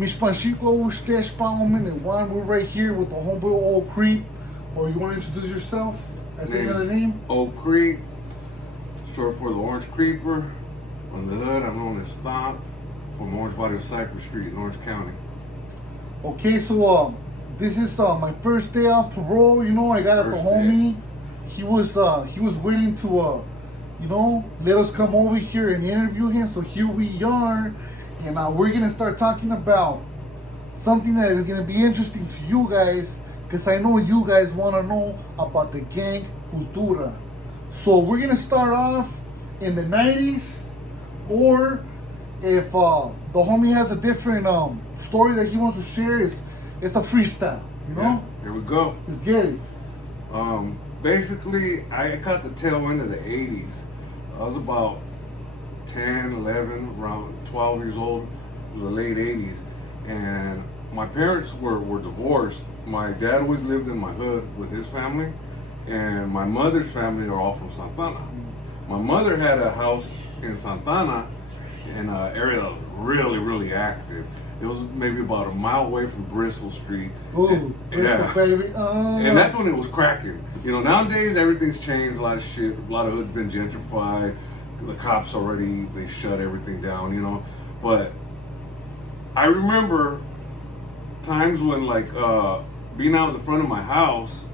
Mishpanshiko Ustesh Palomine. One, we're right here with the homeboy Old Creep. Or you want to introduce yourself? As any other name? Old Creep, short for the Orange Creeper. On the hood, I'm known as Stomp from Orange Barrio, Cypress Street in Orange County. Okay, so this is my first day off parole. You know, I got at the homie. He was willing to let us come over here and interview him. So here we are, and we're gonna start talking about something that is gonna be interesting to you guys, because I know you guys want to know about the gang cultura. So we're gonna start off in the 90s, or if the homie has a different story that he wants to share, it's a freestyle, you know? Yeah, here we go. Let's get it. Basically, I caught the tail end of the 80s. I was about 10, 11, around 12 years old, in the late 80s. And my parents were divorced. My dad always lived in my hood with his family, and my mother's family are all from Santana. My mother had a house in Santana in an area that was really, really active. It was maybe about a mile away from Bristol Street. Ooh, Bristol, baby. And that's when it was cracking. You know, nowadays everything's changed. A lot of shit. A lot of hood's been gentrified. The cops they shut everything down, you know. But I remember times when, like, being out in the front of my house,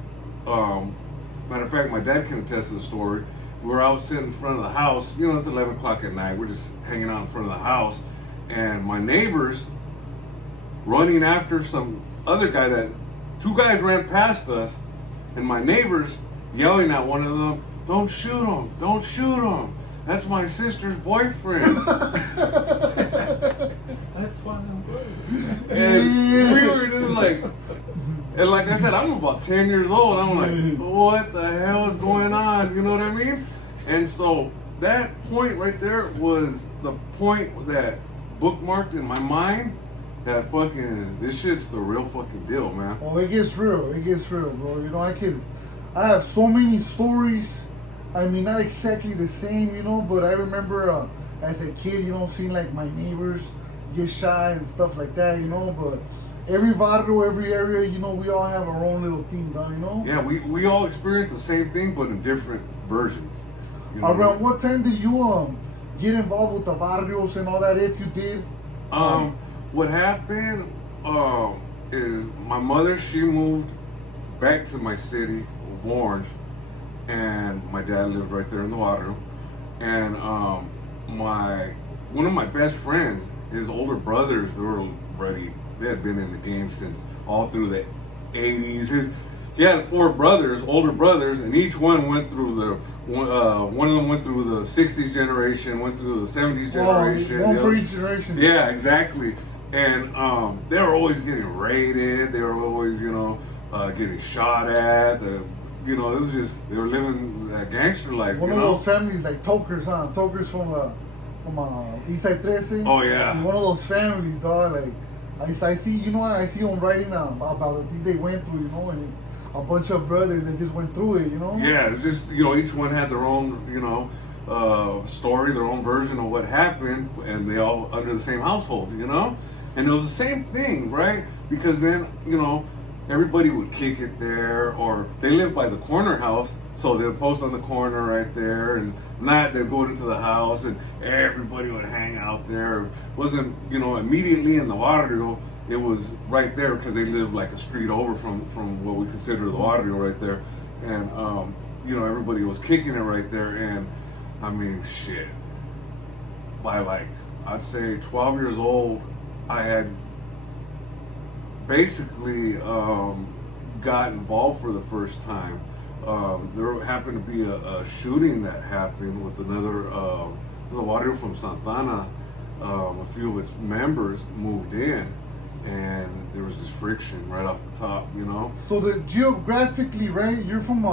matter of fact, my dad can attest to the story. We're out sitting in front of the house, you know, it's 11 o'clock at night. We're just hanging out in front of the house. And my neighbors running after some other guy two guys ran past us, and my neighbors yelling at one of them, "Don't shoot him, don't shoot him. That's my sister's boyfriend." That's why I'm good. And we were just like, and like I said, I'm about 10 years old. I'm like, what the hell is going on? You know what I mean? And so that point right there was the point that bookmarked in my mind that fucking, this shit's the real fucking deal, man. Well, it gets real. It gets real, bro. You know, I have so many stories. I mean, not exactly the same, you know, but I remember as a kid, you know, seeing like my neighbors get shot and stuff like that, you know, but every barrio, every area, you know, we all have our own little thing, you know? Yeah, we all experience the same thing, but in different versions. You know Around what time did you get involved with the barrios and all that, if you did? What happened is my mother, she moved back to my city of Orange, and my dad lived right there in the barrio. And one of my best friends, his older brothers, they had been in the game since all through the 80s. He had 4 brothers, older brothers, and each one went through one of them went through the 60s generation, went through the 70s generation. One for each generation. Yeah, exactly. And they were always getting raided. They were always, getting shot at. It was just, they were living that gangster life. One of those families like Tokers, huh? Tokers from East Side 13. Oh, yeah. One of those families, dog. Like, I see them writing about the things they went through, you know, and it's a bunch of brothers that just went through it, you know? Yeah, it's just, each one had their own, story, their own version of what happened, and they all under the same household, you know? And it was the same thing, right? Because then, everybody would kick it there, or they lived by the corner house, so they'd post on the corner right there, and they'd go into the house, and everybody would hang out there. It wasn't, immediately in the barrio, it was right there, because they lived like a street over from what we consider the barrio right there. And, everybody was kicking it right there, and, I mean, shit. By like, I'd say 12 years old, I had basically got involved for the first time. There happened to be a shooting that happened with another barrio from Santana. A few of its members moved in, and there was this friction right off the top, So geographically, right? You're from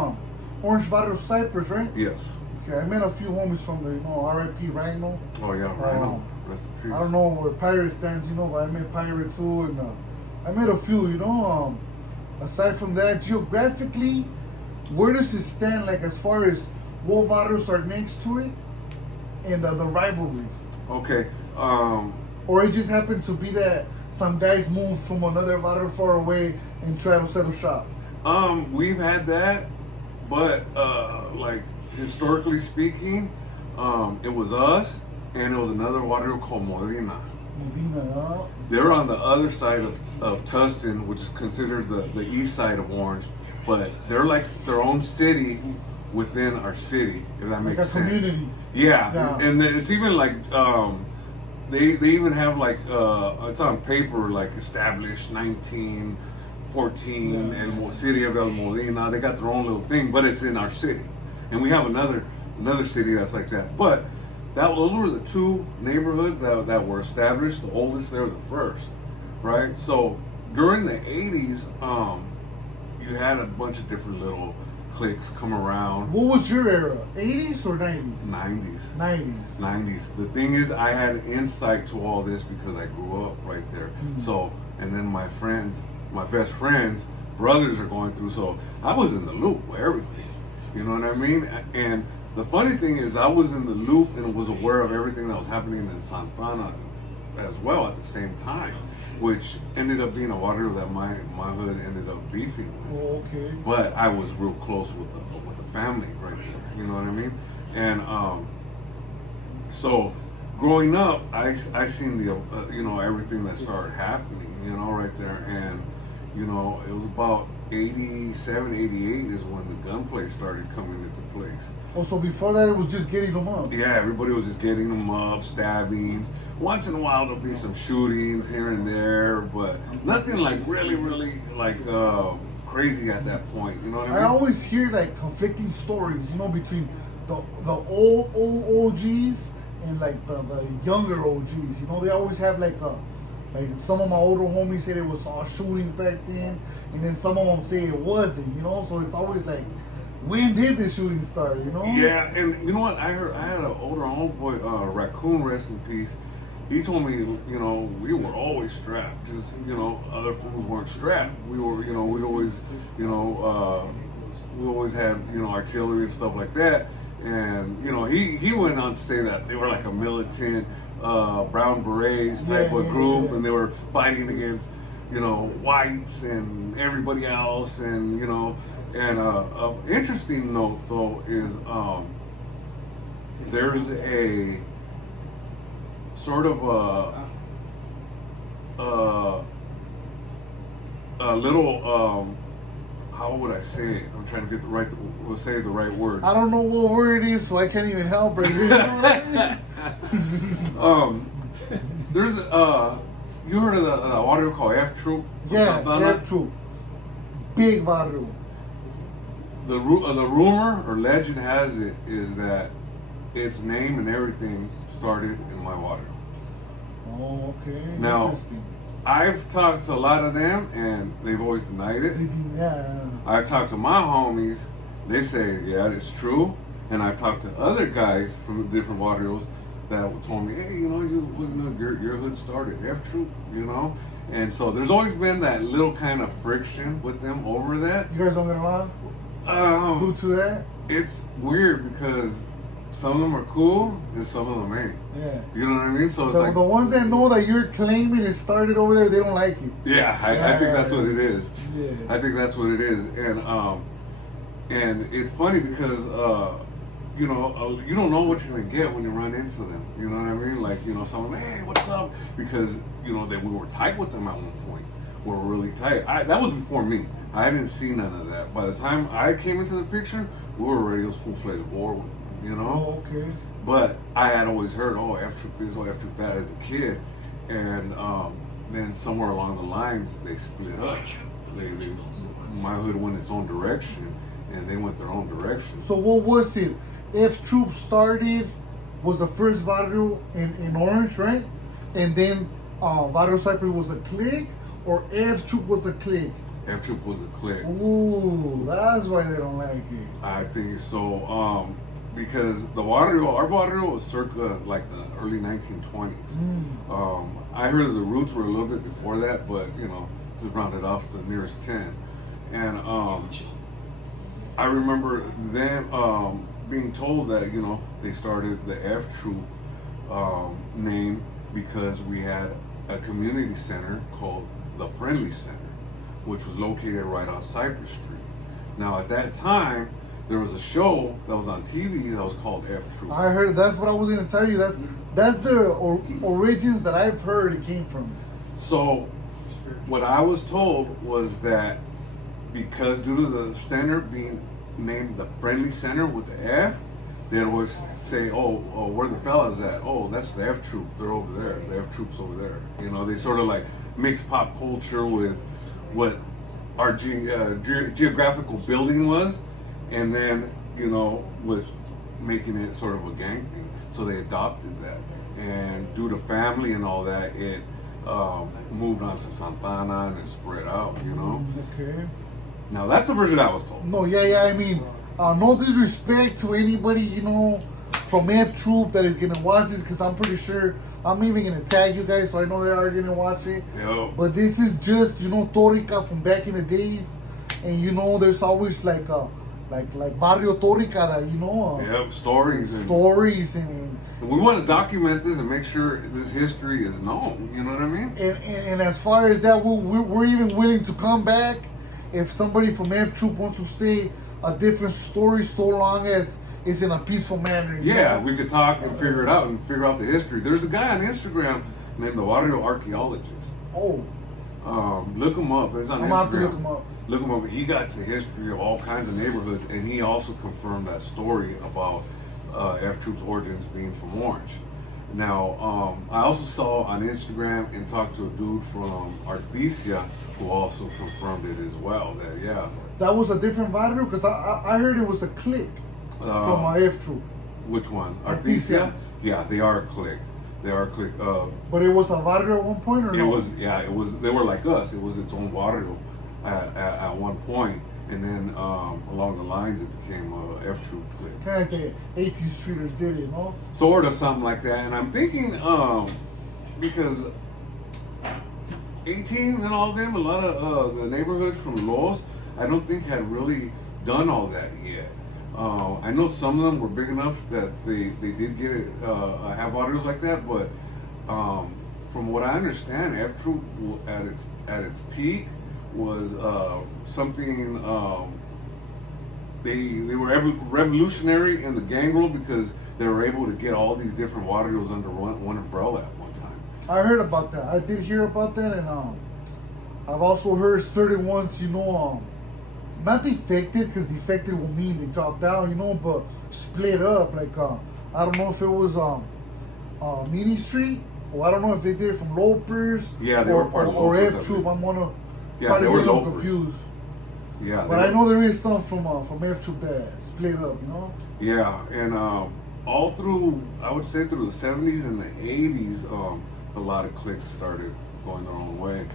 Orange Barrio, Cypress, right? Yes. Okay, I met a few homies from there, R.I.P. Rhino. Oh yeah, Rhino. Rest in peace. I don't know where Pirate stands, but I met Pirate too, and I met a few, aside from that, geographically, where does it stand, like, as far as what barrios are next to it and the rivalries? Okay. Or it just happened to be that some guys move from another barrio far away and try to set up shop? We've had that, but like historically speaking, it was us and it was another barrio called Modena. Medina, They're on the other side of Tustin, which is considered the east side of Orange, but they're like their own city within our city, if that makes like a sense. community. Yeah, and then it's even like they even have like it's on paper like established 1914 and city of El Modena. They got their own little thing, but it's in our city, and we have another city that's like that. But those were the two neighborhoods that were established. The oldest, they were the first, right? So during the 80s, you had a bunch of different little cliques come around. What was your era? 80s or 90s? 90s. 90s. The thing is, I had insight to all this because I grew up right there. So, and then my best friends, brothers are going through. So I was in the loop with everything. You know what I mean? And the funny thing is, I was in the loop and was aware of everything that was happening in Santana as well at the same time, which ended up being a barrio that my hood ended up beefing with. Oh, okay. But I was real close with the family right there. You know what I mean? And so growing up, I seen the everything that started happening. You know, right there, and you know, it was about 87, 88 is when the gunplay started coming into place. Oh, so before that, it was just getting them up. Yeah, everybody was just getting them up, stabbings. Once in a while, there'll be some shootings here and there, but nothing like really, like crazy at that point. You know what I mean? I always hear like conflicting stories, you know, between the old OGs and like the younger OGs. You know, they always have like some of my older homies said it was all shootings back then, and then some of them say it wasn't. You know, so it's always like, when did the shooting start? You know? Yeah, and you know what? I had an older homeboy, Raccoon, rest in peace. He told me, you know, we were always strapped. Just, you know, other fools weren't strapped. We were, you know, we always had, you know, artillery and stuff like that. And, you know, he went on to say that they were like a militant, brown berets type of group, and they were fighting against, you know, whites and everybody else, and, you know, and an interesting note though is there's a sort of a little how would I say it? I'm trying to get the right words. I don't know what word it is, so I can't even help right here. You know what I mean? There's you heard of the audio called F Troop? Yeah, F Troop. Big barrio. The rumor or legend has it is that its name and everything started in my barrio. Oh, okay. Now, interesting. I've talked to a lot of them, and they've always denied it. Yeah. I've talked to my homies, they say, yeah, it's true. And I've talked to other guys from different barrios that told me, hey, you know, your hood started F Troop, you know? And so there's always been that little kind of friction with them over that. You guys don't get along? Due to that? It's weird because some of them are cool and some of them ain't. Yeah. You know what I mean? So it's the ones that know that you're claiming it started over there, they don't like it. Yeah, I think that's what it is. Yeah. I think that's what it is. And it's funny because you know, you don't know what you're gonna get when you run into them. You know what I mean? Like, you know, someone, hey, what's up? Because, you know, that we were tight with them at one point. We were really tight. That was before me. I didn't see none of that. By the time I came into the picture, we were already a full-fledged war with them, you know? Oh, okay. But I had always heard, oh, F Troop this, oh, F Troop that as a kid. And then somewhere along the lines, they split up. My hood went its own direction, and they went their own direction. So what was it? F Troop started, was the first barrio in Orange, right? And then Barrio Cypress was a clique, or F Troop was a clique? F Troop was a clique. Ooh, that's why they don't like it. I think so. Because our barrio was circa like the early 1920s. I heard the roots were a little bit before that, but you know, just rounded off to the nearest 10. And I remember them being told that, you know, they started the F Troop name because we had a community center called the Friendly Center, which was located right on Cypress Street. Now, at that time, there was a show that was on TV that was called F Troop. I heard. That's what I was gonna tell you. That's the origins that I've heard it came from. So, what I was told was that because due to the center being named the Friendly Center with the F, they'd always say, "Oh, where the fellas at? Oh, that's the F Troop. They're over there. The F Troop's over there." You know, they sort of like mix pop culture with what our geographical building was, and then was making it sort of a gang thing. So they adopted that, and due to family and all that, it moved on to Santana and it spread out. Okay. Now that's the version I was told. No, yeah. I mean, no disrespect to anybody, from F Troop that is gonna watch this, because I'm pretty sure I'm even gonna tag you guys, so I know they are gonna watch it. Yo. But this is just, Torica from back in the days, and there's always like Barrio Torica that Yep, stories and we want to document this and make sure this history is known. You know what I mean? And as far as that, we're even willing to come back if somebody from F Troop wants to say a different story, so long as it's in a peaceful manner. Yeah, we could talk and figure it out and figure out the history. There's a guy on Instagram named the Barrio Archaeologist. Oh. Look him up. It's on Instagram. I'm gonna have to look him up. Look him up. He got the history of all kinds of neighborhoods, and he also confirmed that story about F Troop's origins being from Orange. Now, I also saw on Instagram and talked to a dude from Artesia who also confirmed it as well. That was a different barrio, because I heard it was a clique from my F Troop. Which one? Artesia? Yeah, they are a clique. They are a clique. But it was a barrio at one point, or it no? It was. They were like us. It was its own barrio at one point, and then along the lines it became a F Troop clique. Kind of like the 18th Streeters did it, no? Sort of something like that. And I'm thinking, because 18 and all of them, a lot of the neighborhoods from Los, I don't think had really done all that yet. I know some of them were big enough that they did get it, have audios like that, but from what I understand, F Troop at its peak was something. They were revolutionary in the gang world because they were able to get all these different barrios under one umbrella at one time. I heard about that. I did hear about that, and I've also heard certain ones, not defected, because defected will mean they dropped out, but split up. Like I don't know if it was Mini Street, or I don't know if they did it from Lopers. Yeah, they or, were part of or Lopers, F Troop. I'm gonna they were Lopers. confused. Yeah, but I know there is some from F Troop that split up. Yeah, and all through, I would say through the 70s and the 80s, a lot of cliques started going their own way.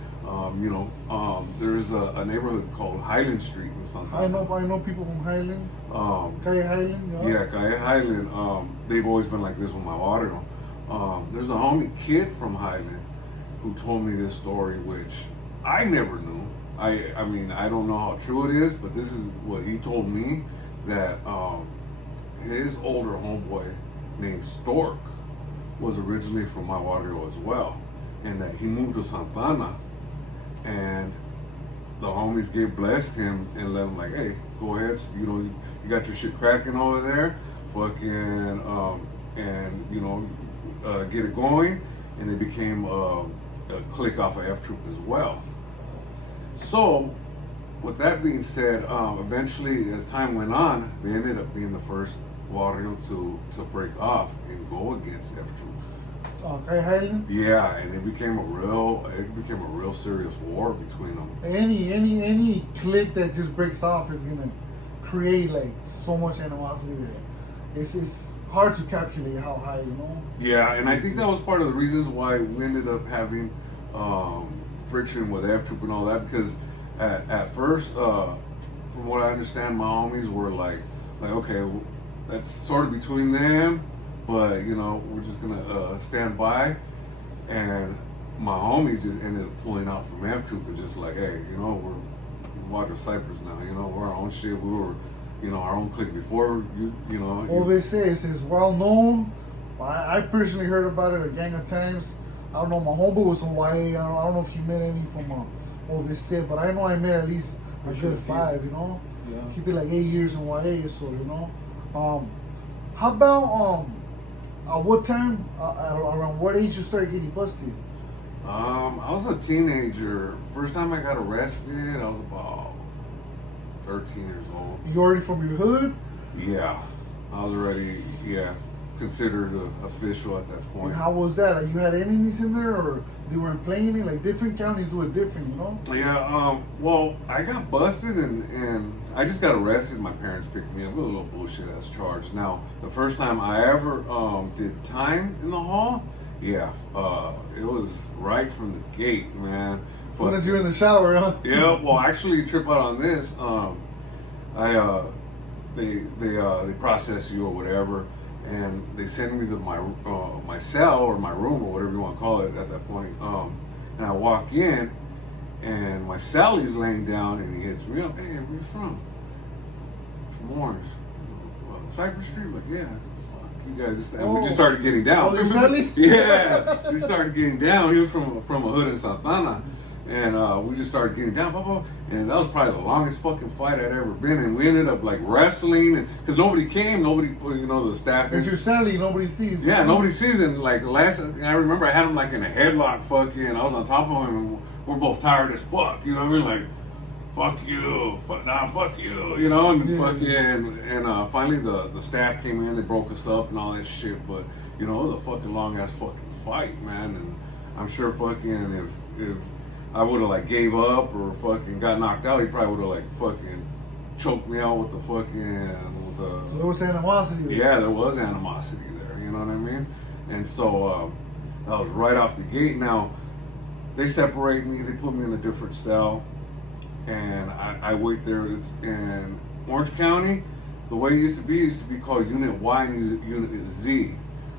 There's a neighborhood called Highland Street in Santana. I know people from Highland. Calle Highland. Yeah, Calle Highland. They've always been like this with my barrio. There's a homie kid from Highland who told me this story, which I never knew. I mean, I don't know how true it is, but this is what he told me, that his older homeboy named Stork was originally from my barrio as well, and that he moved to Santana, and the homies blessed him and let him like, hey, go ahead, you got your shit cracking over there, fucking, and get it going, and they became a clique off of F Troop as well. So, with that being said, eventually, as time went on, they ended up being the first barrio to break off and go against F Troop. Calle Highland. Yeah, and it became a real serious war between them. Any clique that just breaks off is gonna create like so much animosity there. It's hard to calculate how high, Yeah, and I think that was part of the reasons why we ended up having friction with F Troop and all that, because at first, from what I understand, my homies were like okay, well, that's sort of between them, but we're just gonna stand by, and my homies just ended up pulling out from F Troop and just like, hey, we're Water Cypress now, we're our own shit, we were, our own clique before, All they say is well known. I personally heard about it a gang of times. I don't know, my homeboy was from YA. I don't know if he met any from over this set, but I know I met at least a good 5, you know? Yeah. He did like 8 years in YA, so, you know? How about, at what time, around what age you started getting busted? I was a teenager. First time I got arrested, I was about 13 years old. You already from your hood? Yeah, I was already, considered official at that point. And how was that? Like, you had enemies in there, or they weren't playing it? Like, different counties do it different, you know? Yeah, well, I got busted and I just got arrested. My parents picked me up with a little bullshit ass charge. Now, the first time I ever did time in the hall, it was right from the gate, man. As soon as you're in the shower, huh? Yeah, well, actually, trip out on this. They process you or whatever, and they send me to my cell or my room or whatever you want to call it at that point. And I walk in, and my cellie's laying down, and he hits me up. Hey, where you from? From Orange. Cypress Street. Like, yeah. Fuck you guys. And we just started getting down. Oh, your cellie? Yeah, we started getting down. He was from a hood in Santana. And we just started getting down, blah, blah, and that was probably the longest fucking fight I'd ever been in. We ended up like wrestling, and because nobody came, the staff. It's your Sally, nobody sees. Yeah, nobody sees it. And like I remember I had him like in a headlock, fucking. I was on top of him, and we're both tired as fuck. You know what I mean? Like, fuck you, fuck you. You know, and fucking, finally the staff came in, they broke us up and all that shit. But you know, it was a fucking long ass fucking fight, man. And I'm sure fucking if I would have like gave up or fucking got knocked out, he probably would have like fucking choked me out with the fucking So there was animosity there. Yeah, there was animosity there. You know what I mean? And so that was right off the gate. Now they separate me. They put me in a different cell, and I wait there. It's in Orange County. The way it used to be called Unit Y and Unit Z,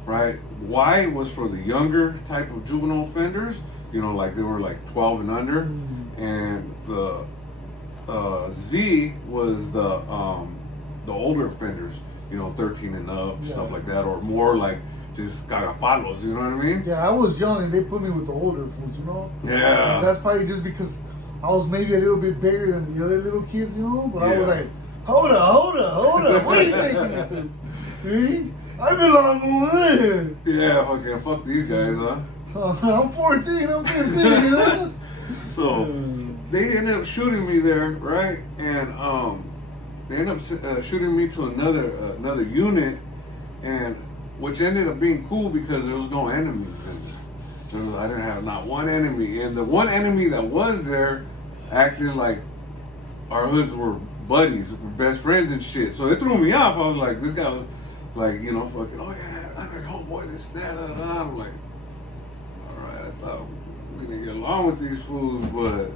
right? Y was for the younger type of juvenile offenders. You know, like they were like 12 and under, and the Z was the older offenders. You know, 13 and up, stuff like that, or more like just cagapalos. You know what I mean? Yeah, I was young and they put me with the older fools. You know? Yeah. And that's probably just because I was maybe a little bit bigger than the other little kids. You know? But I was like, hold up, where are you taking me to? See? I belong over there. Yeah, fucking fuck these guys, huh? I'm 14, I'm 15, you know? So they ended up shooting me there, right? And they ended up shooting me to another unit, and which ended up being cool because there was no enemies in there. I didn't have not one enemy, and the one enemy that was there acted like our hoods were buddies, best friends and shit. So it threw me off. I was like, this guy was like, you know, fucking, oh yeah, I'm your homeboy, this, that, I'm like, I thought we didn't get along with these fools, but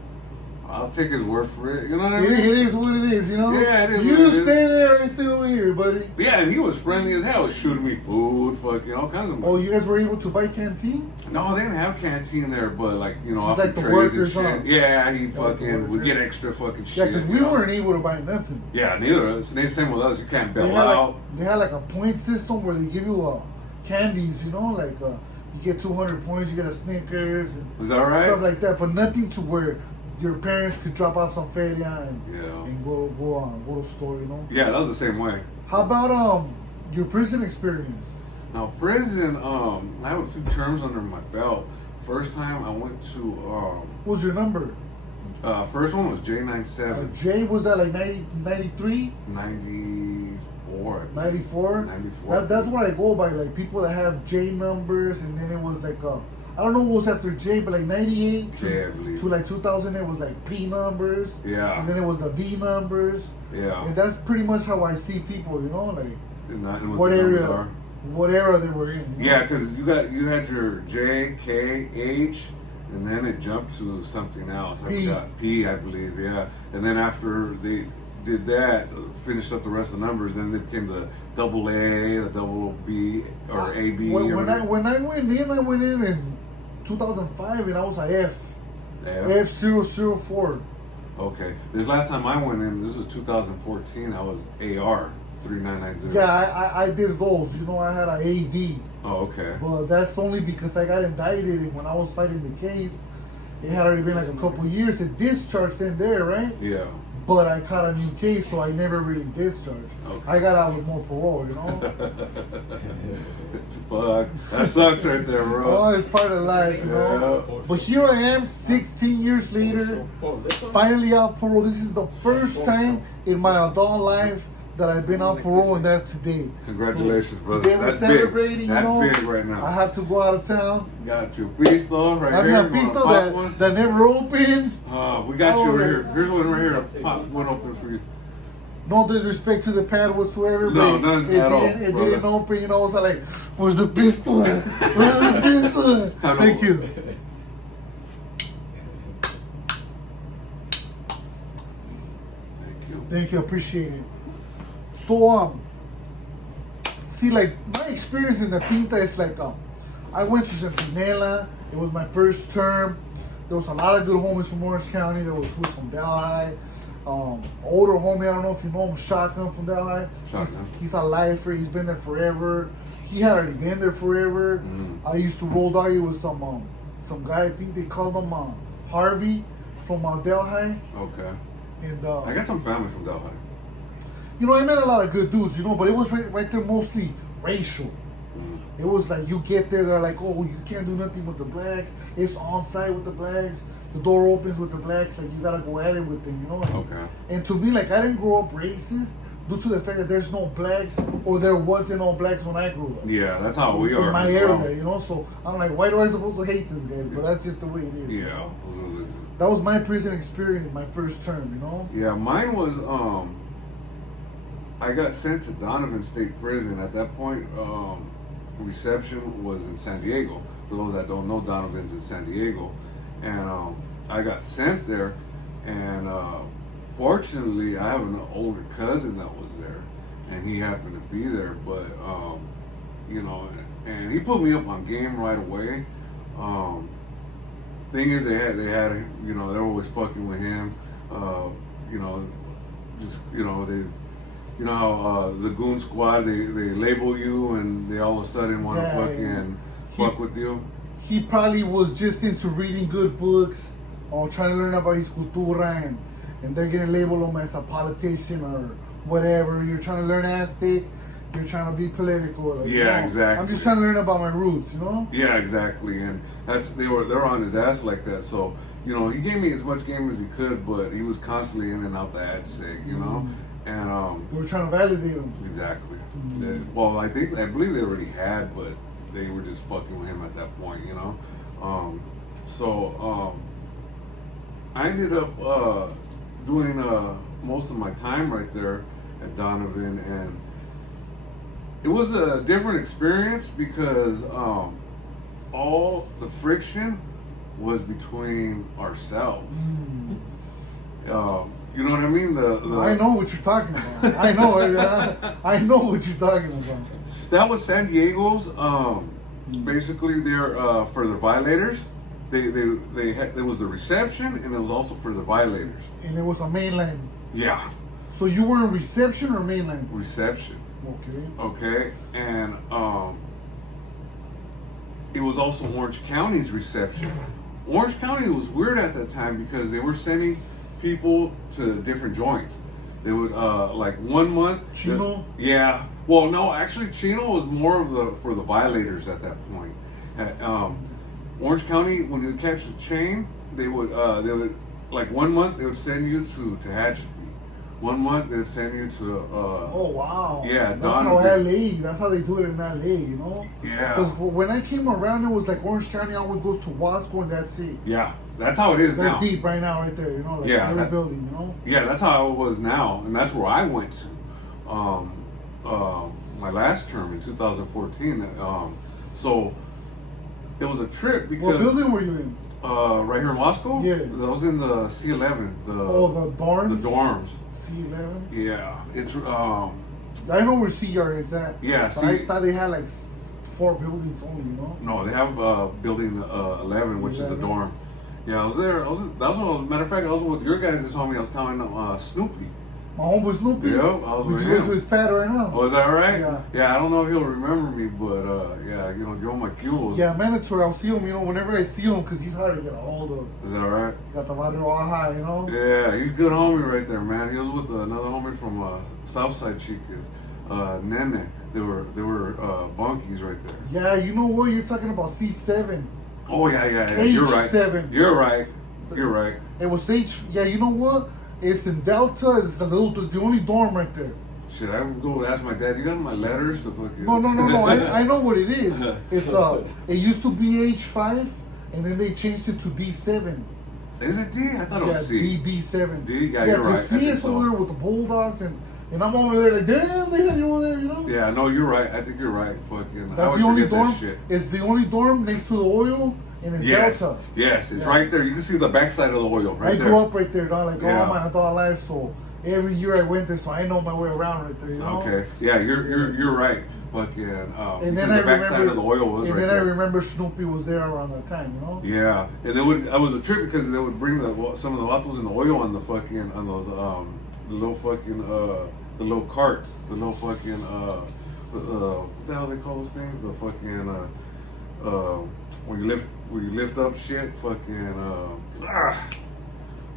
I'll take his word for it. You know what I mean? It is what it is, you know? Yeah, it is. You stay there and stay over here, buddy. Yeah, and he was friendly as hell, shooting me food, fucking all kinds of money. Oh, you guys were able to buy canteen? No, they didn't have canteen there, but like, you know, off like the the trays and workers, shit. huh? Yeah, he fucking would get extra fucking shit. Yeah, because we weren't able to buy nothing. Yeah, neither. It's the same with us. You can't bail They out. had like a point system where they give you candies, you know, like you get 200 points, you get a Snickers, and Is that right? stuff like that, but nothing to where your parents could drop off some feria and go to the store, you know. Yeah, that was the same way. How about your prison experience? Now prison, I have a few terms under my belt. First time I went to What was your number? first one was J97. J, was that like 93? 94. 94? 94. That's what I go by, like people that have J numbers, and then it was like I don't know what was after J, but like 98 J, I believe. to like 2000 it was like P numbers. Yeah. And then it was the V numbers. Yeah. And that's pretty much how I see people, you know, like And what the numbers area, are. what era they were in. You know? Yeah, because you had your J, K, H, and then it jumped to something else. I P. forgot. P, I believe. Yeah. And then after they did that, finished up the rest of the numbers, then they became the double A, the double B, or AB. When I went in 2005, and I was a F. F004. Okay. This last time I went in, this was 2014, I was AR. 3990. Yeah, I did those. You know, I had an AV. Oh, okay. But that's only because I got indicted, and when I was fighting the case, it had already been like a couple years. It discharged in there, right? Yeah. But I caught a new case, so I never really discharged. Okay. I got out with more parole, you know? Fuck. That sucks right there, bro. Oh, it's part of life, you know? Yeah. But here I am, 16 years later, finally out parole. This is the first time in my adult life that I've been out parole, and that's today. Congratulations, so brother. Today we're That's celebrating, big. That's you know? big right now. I have to go out of town. Got you. Pisto right I've here. got pisto that never opened. We got you right here. Here's one right here. Pop one open for you. No disrespect to the pad whatsoever, No, but none it at all, didn't, it brother. didn't open, you know, so like, where's the pistol? Where's the pistol? Thank you. Thank you. Thank you, appreciate it. So, see, like, my experience in the Pinta is like, I went to Centinela, it was my first term. There was a lot of good homies from Orange County. There was who's from Delhi. Older homie, I don't know if you know him, Shotgun from Delhi. He's a lifer. He's been there forever. He had already been there forever. I used to roll doggy with some guy. I think they called him Harvey from Delhi. Okay. And I got some family from Delhi. you know, I met a lot of good dudes, you know, but it was right there mostly racial. It was like you get there, they're like, oh, you can't do nothing with the blacks. It's on site with the blacks. The door opens with the blacks. Like, you gotta go at it with them, you know? Okay. And to me, like, I didn't grow up racist due to the fact that there's no blacks, or there wasn't no blacks when I grew up. Yeah, that's how we are. In my as area, well. you know? So I'm like, why do I supposed to hate this guy? But that's just the way it is. Yeah. You know? That was my prison experience, my first term, you know? Yeah, mine was, I got sent to Donovan State Prison. At that point, reception was in San Diego. For those that don't know, Donovan's in San Diego. And I got sent there, and fortunately, I have an older cousin that was there, and he happened to be there. But you know, and he put me up on game right away. Thing is, they had, you know, they were always fucking with him. You know, just, you know, you know how the goon squad, they label you, and they all of a sudden want to fucking fuck with you. He probably was just into reading good books, or trying to learn about his cultura, and they're gonna label him as a politician or whatever. You're trying to learn Aztec, you're trying to be political. Like, Yeah, you know, exactly. I'm just trying to learn about my roots, you know? Yeah, exactly. And they're on his ass like that. So, you know, he gave me as much game as he could, but he was constantly in and out the ad seg, you know? And we were trying to validate him. Exactly. Well, I believe they already had, but they were just fucking with him at that point, you know? So I ended up doing most of my time right there at Donovan, and it was a different experience because all the friction was between ourselves. You know what I mean? I know what you're talking about. I know what you're talking about. That was San Diego's. Basically, they're for the violators. There was the reception, and it was also for the violators. And it was a mainline. Yeah. So you were in reception or mainline? Reception. Okay. And it was also Orange County's reception. Orange County was weird at that time because they were sending people to different joints. They would like 1 month. Chino? Yeah. Well, no, actually, Chino was more of for the violators at that point. At, Orange County, when you catch the chain, they would like 1 month they would send you to Tehachapi. 1 month they would send you to. Oh wow. Yeah, that's Donovan. how LA. That's how they do it in LA. You know. Yeah. Because when I came around, it was like Orange County always goes to Wasco, and that's it. Yeah, that's how it is They're now. deep right now, right there. You know, like every building. You know. Yeah, that's how it was now, and that's where I went to. My last term in 2014. So it was a trip because. What building were you in? Right here in Wasco? Yeah. I was in the C11. The dorms? The dorms. C11? Yeah. It's I know where CR is at. Yeah, but I thought they had like 4 buildings only, you know? No, they have building 11, which is the dorm. Yeah, I was there. Matter of fact, I was with your guys' homie. I was telling them Snoopy. My homeboy Snoopy. Yep, I was we with just went him. to his pad right now. Oh, is that right? Yeah. Yeah, I don't know if he'll remember me, but yeah, you know, give him my cues. Yeah, mandatory. I'll see him, you know, whenever I see him, because he's hard to get a hold of. Is that right? He got the barrio all high, you know? Yeah, he's a good homie right there, man. He was with another homie from Southside Chicas, Nene. They were bunkies right there. Yeah, you know what? You're talking about C7. Oh yeah. You're right. H7. You're right. It was H. Yeah, you know what? It's in Delta. It's the only dorm right there. Should I go ask my dad? You got my letters? To fucking... No. I know what it is. It's it used to be H5, and then they changed it to D7. Is it D? I thought it was C. D7. D? Yeah, you're right. C is over there with the Bulldogs, and I'm over there like, damn, they had you over there, you know? Yeah, no, you're right. I think you're right. Fucking. That's the only dorm. It's the only dorm next to the oil, and it's Delta. Yes, it's right there. You can see the backside of the oil right there. I grew up right there, dog. Like all my adult life, so every year I went there, so I know my way around right there. You know? Okay. Yeah, you're right. Fucking. And then the backside of the oil was and right then there. I remember Snoopy was there around that time. You know? Yeah, and they would. I was a trip because they would bring some of the vatos in the oil on the fucking on those the little fucking the little carts, the little fucking what the hell they call those things? The fucking when you lift up shit, fucking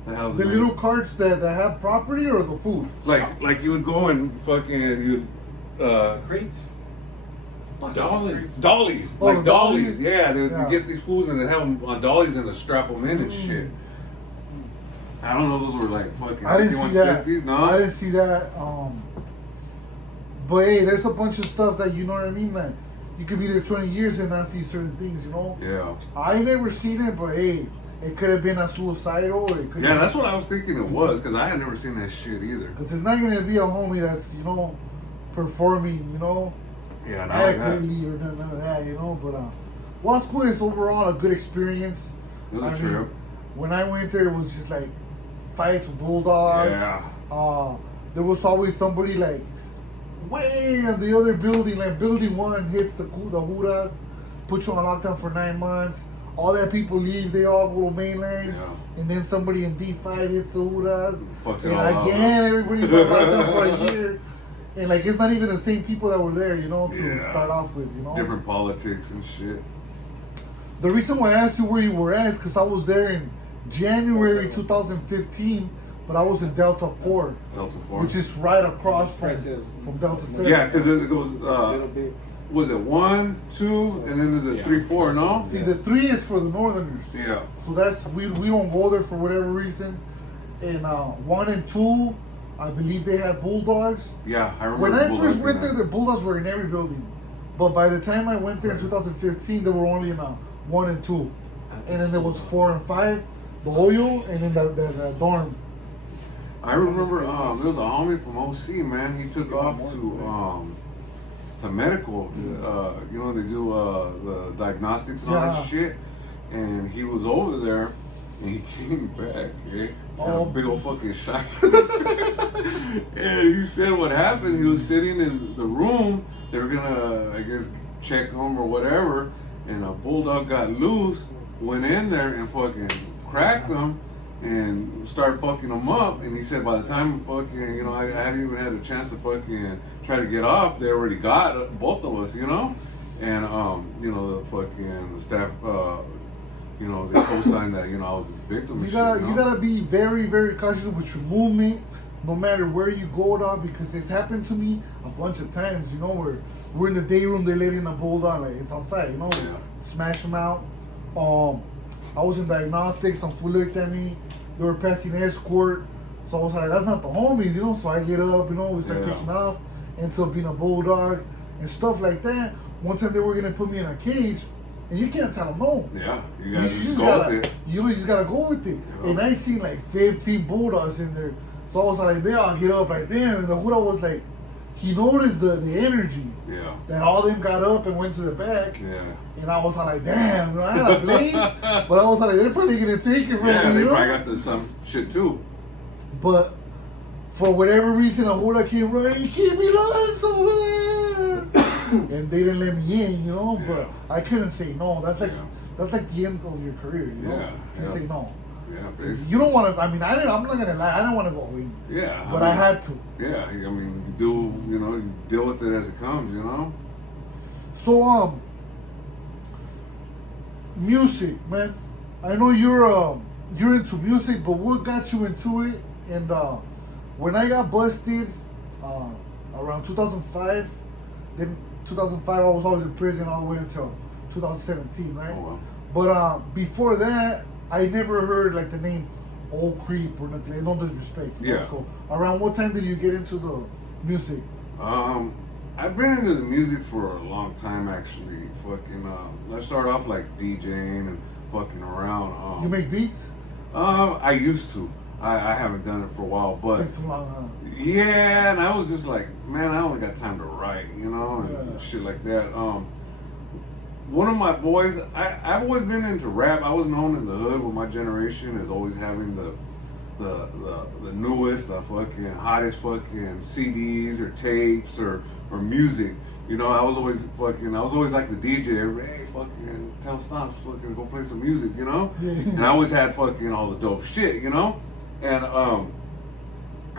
the hell's the name? little carts that have property or the food. It's like you would go and fucking you Crates. dollies, Oh, like dollies. dollies? Yeah, you Yeah. get these fools and they have them on dollies and they strap them in and shit. I don't know, those were like fucking I didn't see that. 5150s, no? I didn't see that. But hey, there's a bunch of stuff that you know what I mean, man. You could be there 20 years and not see certain things, you know. Yeah. I never seen it, but hey, it could have been a suicidal. It could. Yeah, that's what I was thinking it was, because I had never seen that shit either. Because it's not gonna be a homie that's performing, Yeah, not like that. adequately or none of that, But Law School is overall a good experience. It was a trip. When I went there, it was just like fights with bulldogs. Yeah. There was always somebody like way in the other building, like building 1 hits the Juras, put you on lockdown for 9 months. All that people leave, they all go to mainlands, and then somebody in D5 hits the Juras, Fucks it and all again up. everybody's on lockdown for a year. And like it's not even the same people that were there, to start off with, Different politics and shit. The reason why I asked you where you were at is because I was there in January 2015, but I was in Delta 4. Delta 4. Which is right across from Delta 7. Yeah, because it goes, was it 1, 2, and then there's a 3, 4, no? See, the 3 is for the Northerners. Yeah. So that's, we don't go there for whatever reason. And 1 and 2, I believe they had Bulldogs. Yeah, I remember. When I first went there, the Bulldogs were in every building. But by the time I went there in 2015, they were only in 1 and 2. And then there was 4 and 5, the oil, and then the dorm. I remember there was a homie from OC, man. He took off to medical. They do the diagnostics and all that shit. And he was over there, and he came back, had a big old fucking shot. And he said what happened. He was sitting in the room. They were gonna, I guess, check him or whatever. And a bulldog got loose, went in there and fucking cracked him. And started fucking him up, and he said by the time fucking, I hadn't even had a chance to fucking try to get off, they already got both of us, And the fucking staff, they co-signed that, I was the victim. You gotta be very, very cautious with your movement, no matter where you go, dog, because it's happened to me a bunch of times. Where we're in the day room, they let in a bulldog, like it's outside, smash them out. I was in diagnostics, some fool looked at me, they were passing escort, so I was like, that's not the homies, so I get up, we start taking off, ends up being a bulldog, and stuff like that. One time they were gonna put me in a cage, and you can't tell them no. Yeah, you gotta just go with it. You just gotta go with it. Yeah. And I seen like 15 bulldogs in there, so I was like, they all get up right there, and the Huda was like, he noticed the energy. Yeah. That all them got up and went to the back. Yeah. And I was like, damn, I had a blame. But I was like, they're probably going to take it from me. Yeah, they probably got some shit too. But for whatever reason, a Huda came running, keep me lines over there. And they didn't let me in, But I couldn't say no. That's like the end of your career, Yeah. You say no. Yeah, basically. You don't want to. I mean, I'm not gonna lie. I don't want to go away. Yeah. But I had to. Yeah, I mean, you deal with it as it comes, So music, man. I know you're into music, but what got you into it? And when I got busted around 2005, then 2005 I was always in prison all the way until 2017, right? Oh, wow. But before that, I never heard like the name Old Creep or nothing. No disrespect. Yeah. So around what time did you get into the music? I've been into the music for a long time, actually. I started off like DJing and fucking around. You make beats? I used to. I haven't done it for a while, but Takes too long, huh? yeah, and I was just like, man, I only got time to write, and Yeah. shit like that. One of my boys, I've always been into rap. I was known in the hood with my generation as always having the newest, the fucking hottest fucking CDs or tapes or music. I was always like the DJ. Hey, fucking tell Stomps fucking go play some music, Yeah. And I always had fucking all the dope shit, and I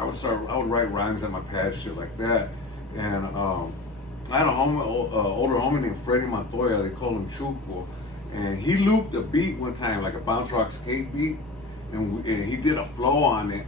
would write rhymes at my pad, shit like that, and I had a older homie named Freddie Montoya. They called him Chuco, and he looped a beat one time, like a bounce rock skate beat, and he did a flow on it,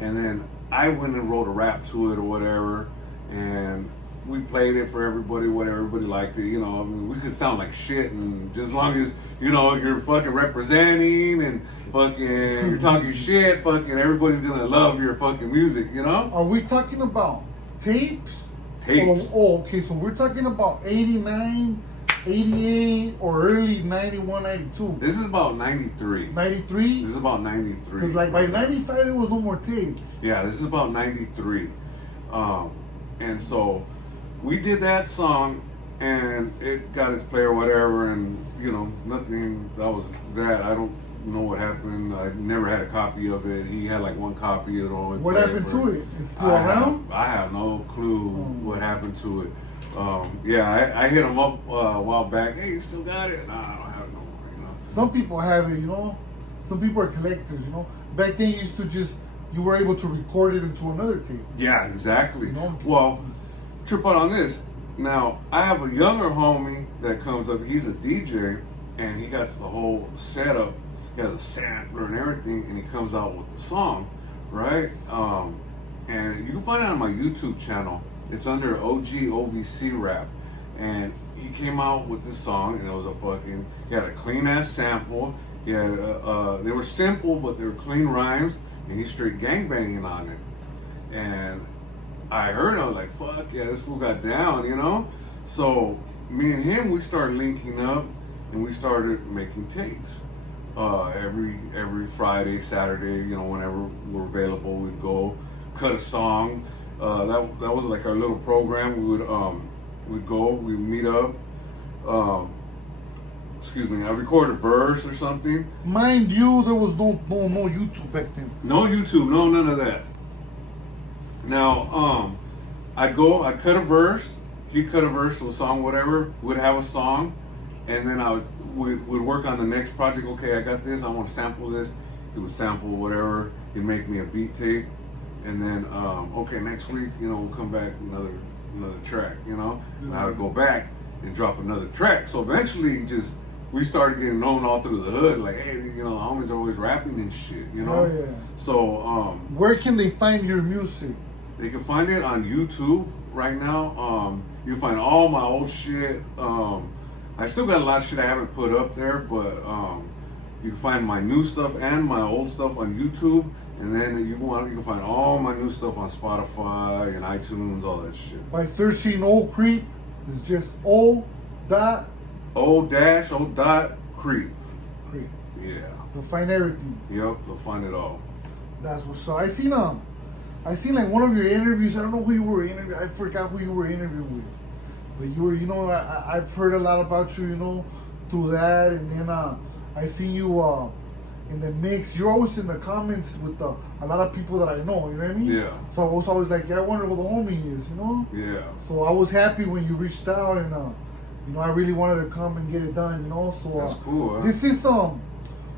and then I went and wrote a rap to it or whatever, and we played it for everybody, everybody liked it, I mean, we could sound like shit, and just as long as, you're fucking representing and fucking, you're talking shit, fucking everybody's gonna love your fucking music, Are we talking about tapes? Tapes. Oh, okay, so we're talking about 89, 88, or early 91, 92. This is about 93. 93? This is about 93. Because like by 95 there was no more tapes. Yeah, this is about 93. And so we did that song and it got its play or whatever, and nothing, that was that. I don't know what happened. I never had a copy of it. He had like one copy of it. What happened to it? It's still around? I have no clue what happened to it. Yeah, I hit him up a while back. Hey, you still got it? Nah, I don't have it no more, Some people have it, Some people are collectors, Back then you used to you were able to record it into another tape. Yeah, exactly. Well, trip out on this. Now, I have a younger homie that comes up. He's a DJ, and he got the whole setup. He has a sampler and everything, and he comes out with the song, right? And you can find it on my YouTube channel. It's under OG OVC Rap, and he came out with this song, and it was he had a clean ass sample. He had they were simple, but they were clean rhymes, and he straight gangbanging on it. And I heard, I was like, fuck yeah, this fool got down, So me and him, we started linking up, and we started making tapes. Every Friday, Saturday, whenever we're available, we'd go cut a song. That was like our little program. We'd go, we'd meet up. I record a verse or something. Mind you, there was no YouTube back then. No YouTube, no none of that. Now, I'd cut a verse. He'd cut a verse to a song, whatever. We'd have a song, and then we'd work on the next project. Okay, I got this. I want to sample this. He would sample whatever. He'd make me a beat tape, and then okay, next week, we'll come back with another track. And I would go back and drop another track. So eventually, we started getting known all through the hood. Like, hey, the homies are always rapping and shit. Oh yeah. So where can they find your music? They can find it on YouTube right now. You can find all my old shit. I still got a lot of shit I haven't put up there, but you can find my new stuff and my old stuff on YouTube. And then you can find all my new stuff on Spotify and iTunes, all that shit. By searching Old Creep, it's just O dot Creep. Creep. Yeah. They'll find everything. Yep, they'll find it all. That's what's up. I seen like one of your interviews. I don't know who you were interviewing. I forgot who you were interviewing with. But you were, I've heard a lot about you, through that. And then I seen you in the mix. You're always in the comments with a lot of people that I know, you know what I mean? Yeah. So I was always like, yeah, I wonder who the homie is, Yeah. So I was happy when you reached out, and I really wanted to come and get it done, So that's cool. Huh? This is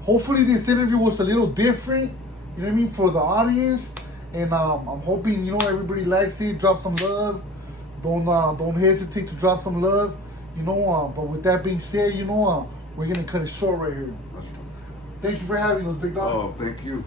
hopefully this interview was a little different. You know what I mean, for the audience. And I'm hoping, you know, everybody likes it. Drop some love. Don't hesitate to drop some love. You know, but with that being said, you know, we're gonna cut it short right here. That's right. Thank you for having us, big dog. Oh, thank you.